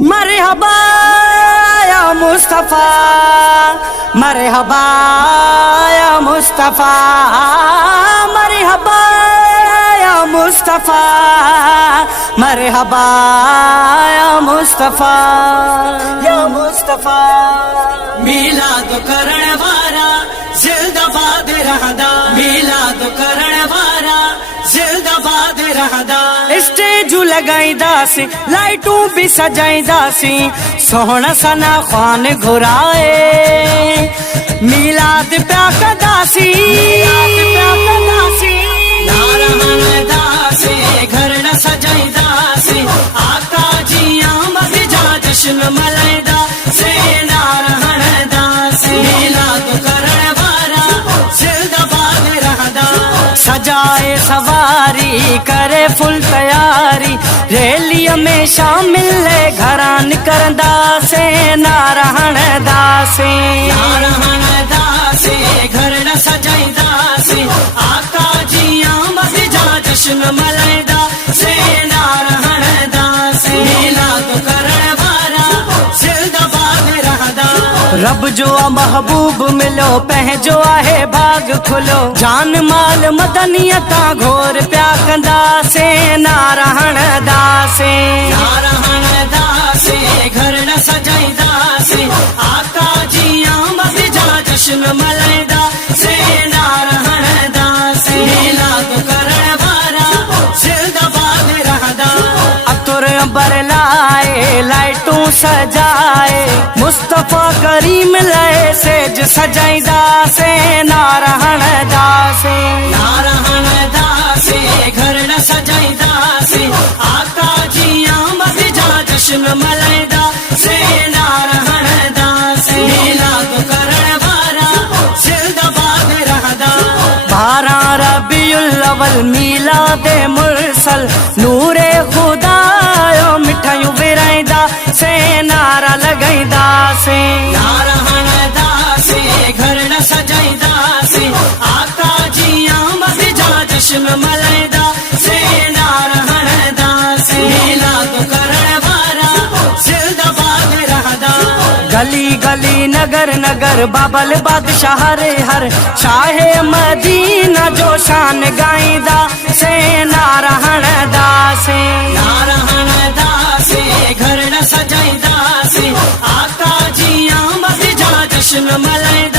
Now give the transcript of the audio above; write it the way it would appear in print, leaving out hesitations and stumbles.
मरहबा या मुस्तफा, मरहबा या मुस्तफा, मरहबा या मुस्तफा, मरहबा या मुस्तफा, या मुस्तफा। मीलाद करण वारा जिंदाबाद रहंदा, मीलाद करण वारा जिंदाबाद रहंदा। स्टेजू लगाईंदासीं, लाइटूं भी सजाईंदासीं, सोहणा सना ख़्वान घुराए मीलाद पिया कंदासीं, नारा हणंदासीं, घर न सजाईंदासीं, आका जी आमद जा जश्न मल्हाईंदासीं, नारा हणंदासीं, मीलाद करण वारा जिंदाबाद रहंदा। सजाए सवारी करे फुल तैयारी, रैलीअ में शामिल घरां निकरंदासीं, नारा हणंदासीं, नारा हणंदासीं, घर न सजाईंदासीं, आका जी आमद जा जश्न मल्हाईंदासीं, नारा हणंदासीं, मीलाद करण वारा जिंदाबाद रहंदा। रब जो महबूब मिलो, पंहिंजो आहे भाग खुलो, जान माल मदनियत घोर पिया कंदासीं, नारा हणंदासीं, नारा हणंदासीं, घर न सजाईंदासीं, आका जी आमद जा जश्न मल्हाईंदासीं, नारा हणंदासीं, मीलाद करण वारा जिंदाबाद रहंदा। अतुर अंबर लाए लाइटूं सजाए, मुस्तफा करीम लाए सेज सजाईंदासीं, नारा हणंदासीं, नारा हणंदासीं, घर न सजाईंदासीं, आका जी आमद जा जश्न मल्हाईंदासीं, नारा हणंदासीं, मीलाद करण वारा जिंदाबाद रहंदा। 12 रबीउल अव्वल मीलाद मुरसल, नूरे खुदा मिठाइयूं विराईंदासीं, नारा लॻाईंदासीं, नारा हणंदासीं, घर न सजाईंदासीं, आका जी आमद जा जश्न मल्हाईंदासीं, नारा हणंदासीं, मीलाद करण वारा जिंदाबाद रहंदा। गली गली नगर नगर बाबल बादशाह हर शाहे मदीना जो शान गाईंदासीं, नारा हणंदासीं, नारा हणंदासीं, घर न सजाईंदासीं, आका जी आमद जा जश्न मल्हाईंदासीं।